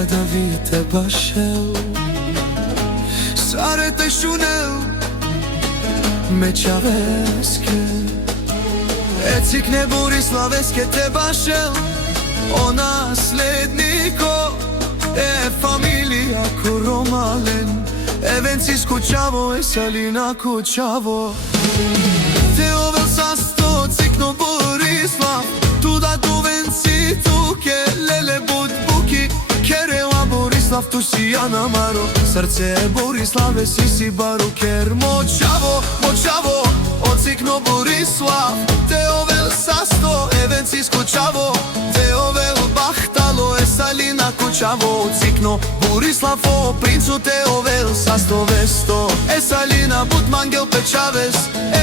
kada vite bašel Sare taj šunel Mećaveske Ecik ne Borislaveske te bašel O nasledniko familija Koromalen Evenci skučavo Salina kućavo Te ovel sasto cikno Borislav Tuda tu venci tuke lele bud buki Kereva Borislav tu si Ana Maro Srce Borislave si baru ker moćavo Ocikno Borislav Te ovel sasto evenci skučavo Te ovel bahtalo Salina kućavo Ocikno Borislav o princu te ovel sasto vesto Salina bud mangel pečaves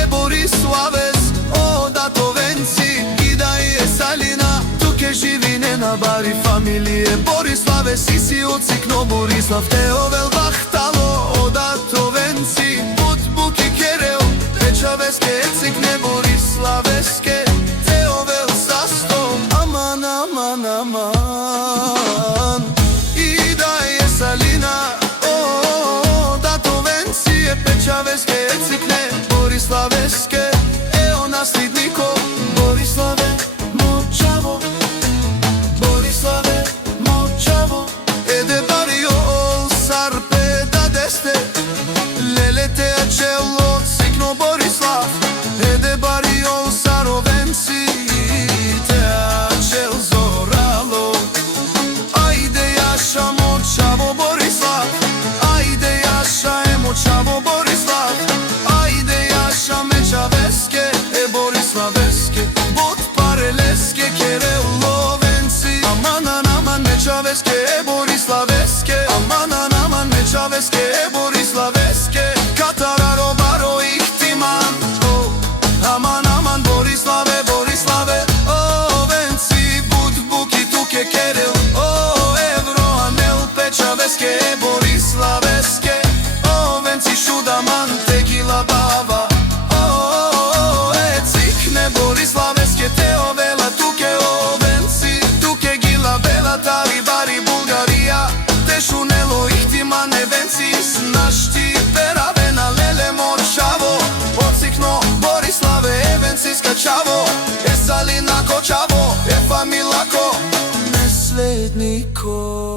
Borislaves o dato venci Salina, tuke živi na bari familije Borislave si ocikno Borislav Te ovel bahtalo odato venci Put buki kereo Pečaveske ecikne Borislaveske Te ovel sasto Aman, aman, aman I da je Salina Odato venci Pečaveske ecikne Borislaveske Eo naslidniko Borislave moćavo Borislave moćavo Ede bario sarpe da deste Lele te čelo cikno Borislav Ede bario sarovenci te čel zoralo Ajde jaša moćavo Borislav Ajde jaša moćavo Borislav Ajde jaša mećaveske Borislaveske Leske kere lovenci Aman mećaveske Borislaveske Aman mećaveske Borislaveske Katararo baro ihtiman Aman Borislave Ovenci bud buki tuke kerel Evro anel pečaveske Borislaveske Ovenci šudaman tegila baba Ecikne Borislaveske te ovela tuke ovenci Tuke gila bela tari bari Bulgarija Te šunelo ihtimane venci Snašti peravena lele moćavo Ocikno Borislave evenci skačavo Salina koćavo familako Nesledniko